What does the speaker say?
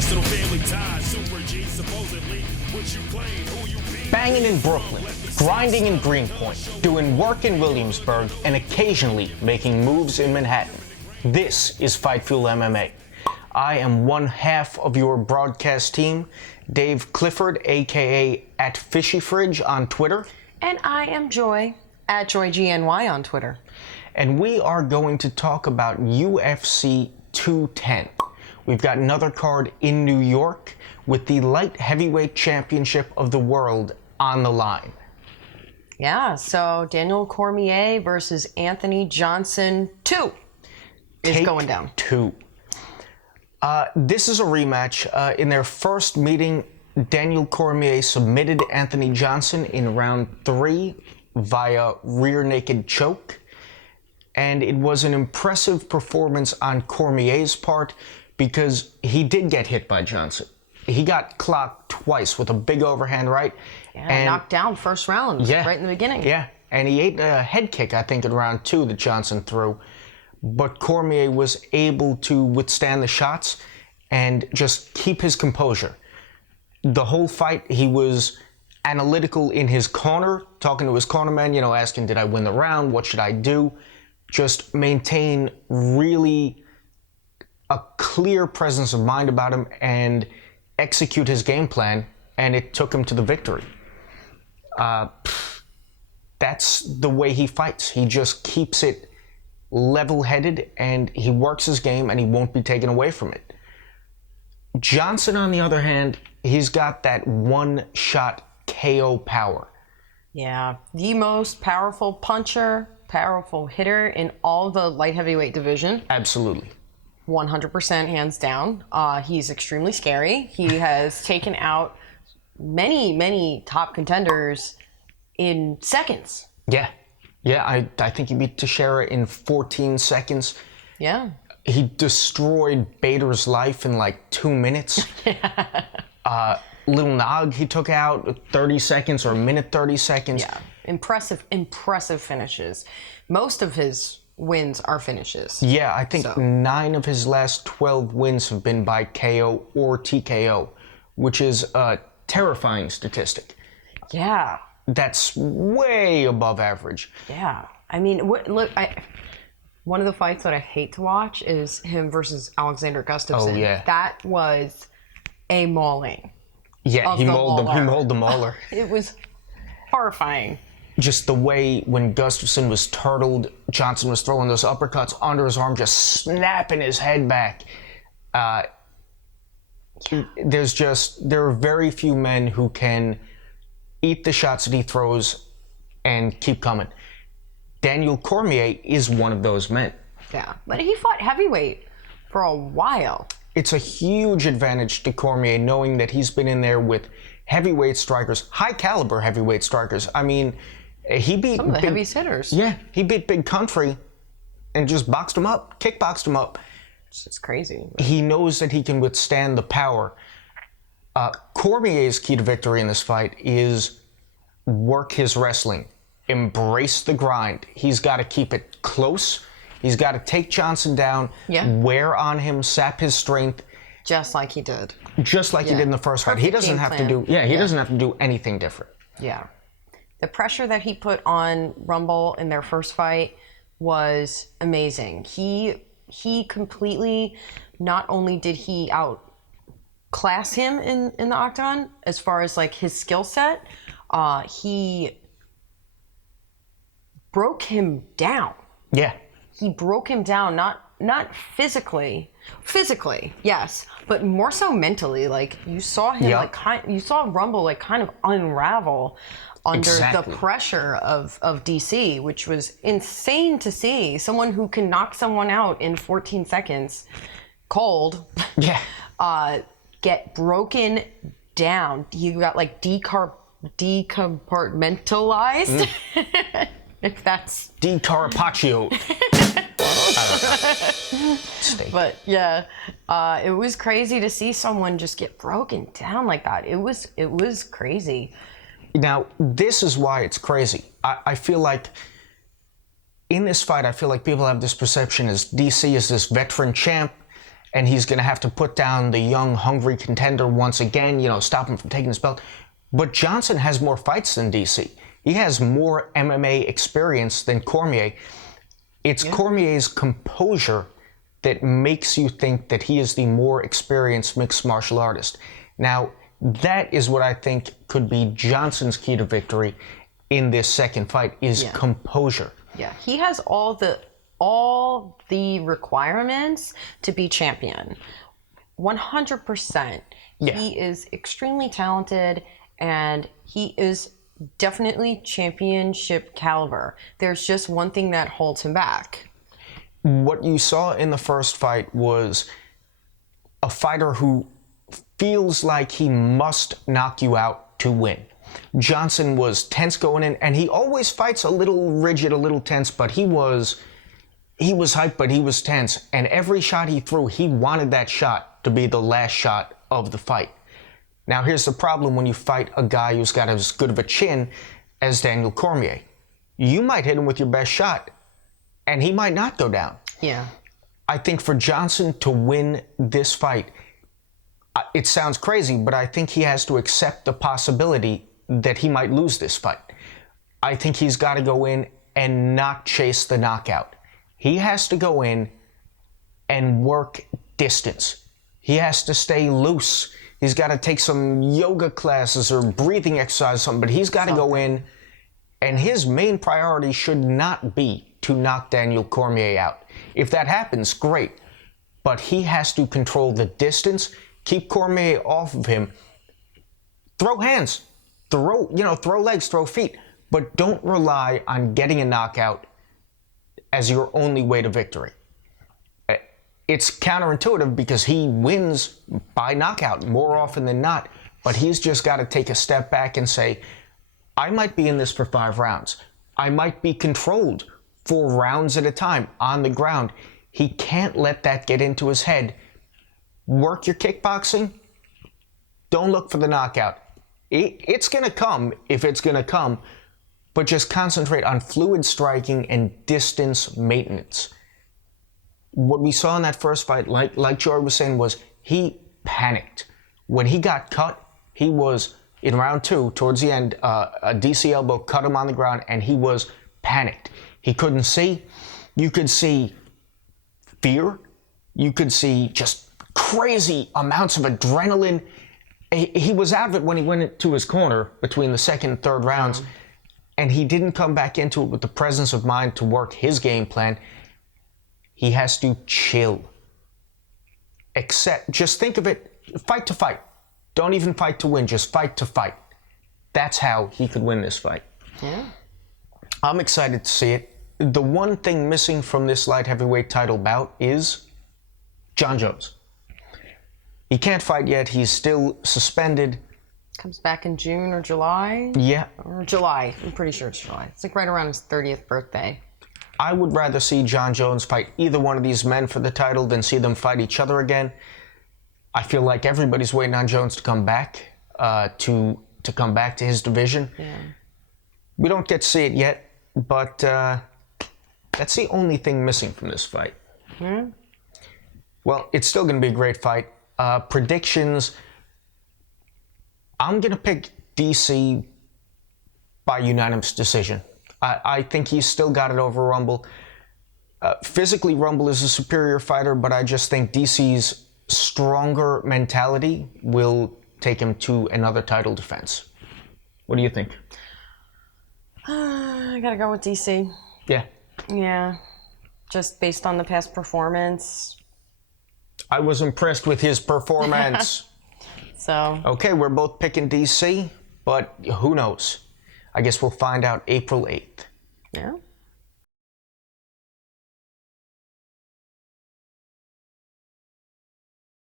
trusted on family ties. Super G, supposedly, what you claim, who you be. Banging in Brooklyn, grinding in Greenpoint, doing work in Williamsburg, and occasionally making moves in Manhattan. This is Fight Fuel MMA. I am one half of your broadcast team, Dave Clifford, aka @FishyFridge on Twitter. And I am Joy, @JoyGNY on Twitter. And we are going to talk about UFC 210. We've got another card in New York with the light heavyweight championship of the world on the line. Yeah, so Daniel Cormier versus Anthony Johnson 2 is going down. 2. This is a rematch. In their first meeting, Daniel Cormier submitted Anthony Johnson in round 3 via rear naked choke. And it was an impressive performance on Cormier's part because he did get hit by Johnson. He got clocked twice with a big overhand right. Yeah, and knocked down first round right in the beginning. Yeah, and he ate a head kick, I think, in round 2 that Johnson threw. But Cormier was able to withstand the shots and just keep his composure. The whole fight, he was analytical in his corner, talking to his cornerman, asking, did I win the round? What should I do? Just maintain really a clear presence of mind about him and execute his game plan, and it took him to the victory. That's the way he fights. He just keeps it level-headed, and he works his game, and he won't be taken away from it. Johnson, on the other hand, he's got that one-shot KO power. Yeah, the most powerful puncher, powerful hitter in all the light heavyweight division. Absolutely. 100% hands down. He's extremely scary. He has taken out many top contenders in seconds. Yeah, I think he beat Teixeira in 14 seconds. Yeah. He destroyed Bader's life in like 2 minutes. Little Nog he took out 30 seconds or a minute 30 seconds. Yeah, impressive finishes. Most of his wins are finishes. Yeah, I think 9 of his last 12 wins have been by KO or TKO, which is a terrifying statistic. Yeah. That's way above average. Yeah. I mean, one of the fights that I hate to watch is him versus Alexander Gustafsson. Oh, yeah. That was a mauling. Yeah, he mauled the mauler. It was horrifying. Just the way when Gustafsson was turtled, Johnson was throwing those uppercuts under his arm, just snapping his head back. There are very few men who can eat the shots that he throws and keep coming. Daniel Cormier is one of those men. Yeah, but he fought heavyweight for a while. It's a huge advantage to Cormier knowing that he's been in there with heavyweight strikers, high caliber heavyweight strikers. I mean, he beat some of the heaviest hitters. Yeah, he beat Big Country and just boxed him up, kickboxed him up. It's crazy. He knows that he can withstand the power. Cormier's key to victory in this fight is work his wrestling, embrace the grind. He's got to keep it close. He's got to take Johnson down, wear on him, sap his strength. Just like he did. Just like he did in the first fight. He doesn't have to do doesn't have to do anything different. Yeah. The pressure that he put on Rumble in their first fight was amazing. He completely, not only did he outclass him in the octagon as far as like his skill set, he broke him down. Yeah. He broke him down, not physically, yes, but more so mentally. Like you saw him, you saw Rumble like kind of unravel under the pressure of DC, which was insane to see. Someone who can knock someone out in 14 seconds, cold, get broken down. He got like decompartmentalized. If that's Carpaccio. But yeah, it was crazy to see someone just get broken down like that. It was crazy. Now, this is why it's crazy. I feel like in this fight, I feel like people have this perception as DC is this veteran champ, and he's going to have to put down the young, hungry contender once again, stop him from taking his belt. But Johnson has more fights than DC. He has more MMA experience than Cormier. It's Cormier's composure that makes you think that he is the more experienced mixed martial artist. Now, that is what I think could be Johnson's key to victory in this second fight, is composure. Yeah, he has all the requirements to be champion. 100%. Yeah. He is extremely talented, and he is definitely championship caliber. There's just one thing that holds him back. What you saw in the first fight was a fighter who feels like he must knock you out to win. Johnson was tense going in, and he always fights a little rigid, a little tense, but he was hyped, but he was tense. And every shot he threw, he wanted that shot to be the last shot of the fight. Now, here's the problem when you fight a guy who's got as good of a chin as Daniel Cormier. You might hit him with your best shot, and he might not go down. Yeah. I think for Johnson to win this fight, it sounds crazy, but I think he has to accept the possibility that he might lose this fight. I think he's got to go in and not chase the knockout. He has to go in and work distance. He has to stay loose. He's got to take some yoga classes or breathing exercise or something, but he's got to go in, and his main priority should not be to knock Daniel Cormier out. If that happens, great. But he has to control the distance, keep Cormier off of him, throw hands, throw legs, throw feet, but don't rely on getting a knockout as your only way to victory. It's counterintuitive because he wins by knockout more often than not, but he's just got to take a step back and say, I might be in this for 5 rounds. I might be controlled 4 rounds at a time on the ground. He can't let that get into his head. Work your kickboxing. Don't look for the knockout. It's going to come if it's going to come, but just concentrate on fluid striking and distance maintenance. What we saw in that first fight, like Jory was saying, was he panicked. When he got cut, he was, in round 2, towards the end, a DC elbow cut him on the ground, and he was panicked. He couldn't see. You could see fear. You could see just crazy amounts of adrenaline. He was out of it when he went to his corner between the second and third rounds, and he didn't come back into it with the presence of mind to work his game plan. He has to chill. Just think of it, fight to fight. Don't even fight to win, just fight to fight. That's how he could win this fight. Yeah. I'm excited to see it. The one thing missing from this light heavyweight title bout is Jon Jones. He can't fight yet. He's still suspended. Comes back in June or July? Yeah. Or July. I'm pretty sure it's July. It's like right around his 30th birthday. I would rather see Jon Jones fight either one of these men for the title than see them fight each other again. I feel like everybody's waiting on Jones to come back, to come back to his division. Yeah. We don't get to see it yet, but that's the only thing missing from this fight. Yeah. Well, it's still going to be a great fight. Predictions, I'm going to pick DC by unanimous decision. I think he's still got it over Rumble. Physically, Rumble is a superior fighter, but I just think DC's stronger mentality will take him to another title defense. What do you think? I gotta go with DC. Yeah. Yeah. Just based on the past performance. I was impressed with his performance. So. Okay, we're both picking DC, but who knows? I guess we'll find out April 8th.